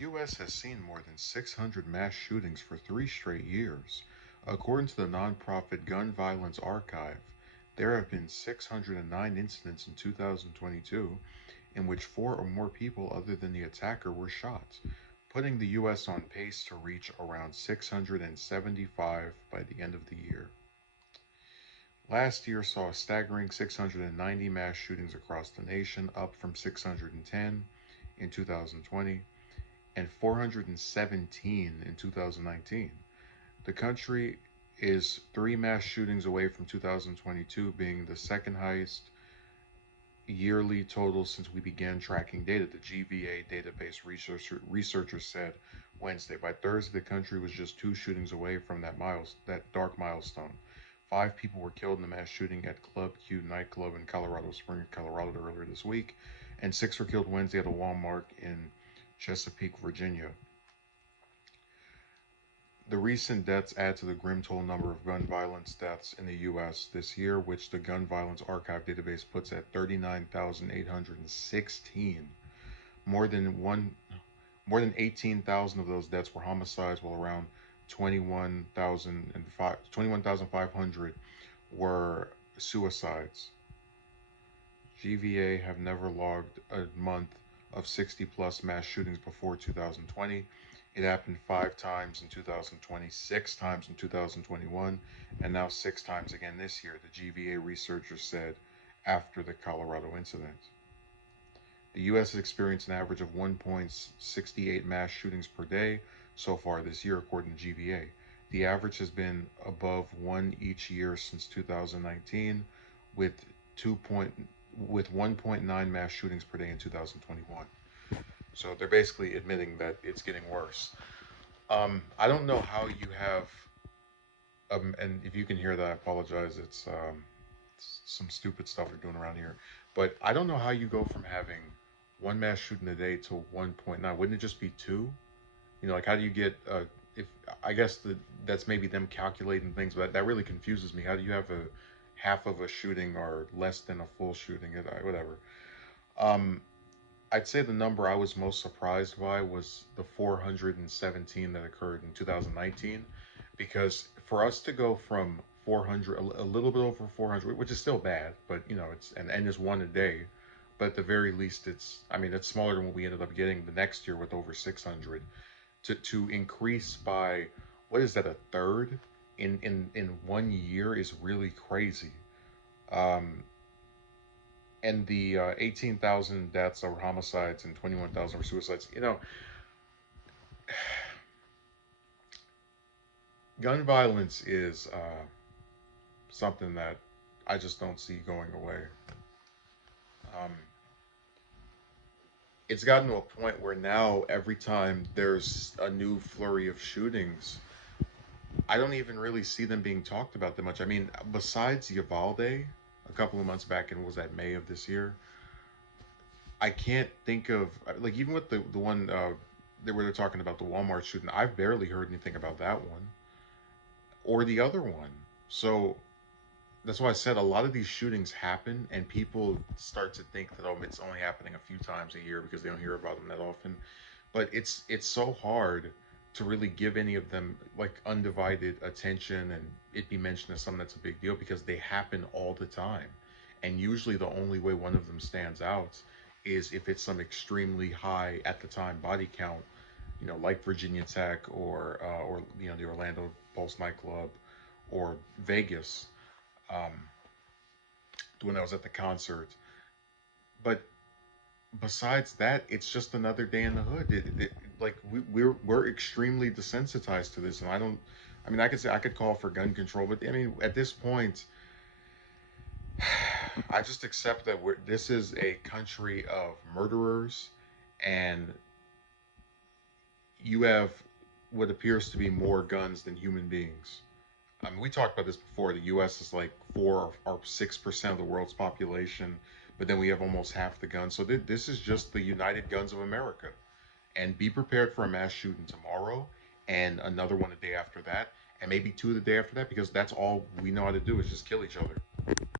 U.S. has seen more than 600 mass shootings for 3 straight years. According to the nonprofit Gun Violence Archive, there have been 609 incidents in 2022 in which four or more people other than the attacker were shot, putting the U.S. on pace to reach around 675 by the end of the year. Last year saw a staggering 690 mass shootings across the nation, up from 610 in 2020 and 417 in 2019. The country is three mass shootings away from 2022 being the second highest yearly total since we began tracking data, the GVA database researchers said Wednesday. By Thursday, the country was just two shootings away from that dark milestone. 5 people were killed in the mass shooting at Club Q nightclub in Colorado Springs, Colorado earlier this week, and 6 were killed Wednesday at a Walmart in Chesapeake, Virginia. The recent deaths add to the grim total number of gun violence deaths in the U.S. this year, which the Gun Violence Archive database puts at 39,816. More than 18,000 of those deaths were homicides, while around 21,500 were suicides. GVA have never logged a month of 60 plus mass shootings before 2020. It happened 5 times in 2020, 6 times in 2021, and now 6 times again this year, the GVA researchers said after the Colorado incident. The U.S. has experienced an average of 1.68 mass shootings per day so far this year, according to GVA. The average has been above 1 each year since 2019, with 1.9 mass shootings per day in 2021. So they're basically admitting that it's getting worse. I don't know how you have, and if you can hear that, I apologize. It's some stupid stuff they're doing around here. But I don't know how you go from having one mass shooting a day to 1.9. Wouldn't it just be two? Like how do you get? If I guess that's maybe them calculating things, but that really confuses me. How do you have a half of a shooting or less than a full shooting? Whatever. I'd say the number I was most surprised by was the 417 that occurred in 2019, because for us to go from 400, a little bit over 400, which is still bad, but it's and it's one a day, but at the very least, it's smaller than what we ended up getting the next year with over 600. To increase by what is that, a third in 1 year is really crazy. And the 18,000 deaths are homicides and 21,000 were suicides. Gun violence is something that I just don't see going away. Um, it's gotten to a point where now every time there's a new flurry of shootings, I don't even really see them being talked about that much. I mean, besides Uvalde, a couple of months back, and was that May of this year? I can't think of, like, even with the one where they're talking about the Walmart shooting. I've barely heard anything about that one or the other one. So that's why I said a lot of these shootings happen, and people start to think that it's only happening a few times a year because they don't hear about them that often. But it's so hard to really give any of them like undivided attention and it be mentioned as something that's a big deal, because they happen all the time. And usually the only way one of them stands out is if it's some extremely high at the time body count, like Virginia Tech or the Orlando Pulse nightclub or Vegas, um, when I was at the concert. But besides that, it's just another day in the hood. Like we're extremely desensitized to this, and I don't. I mean, I could say I could call for gun control, but I mean, at this point, I just accept that this is a country of murderers, and you have what appears to be more guns than human beings. I mean, we talked about this before. The U.S. is like 4 or 6% of the world's population, but then we have almost half the guns. So this is just the United Guns of America. And be prepared for a mass shooting tomorrow, and another one the day after that, and maybe two the day after that, because that's all we know how to do is just kill each other.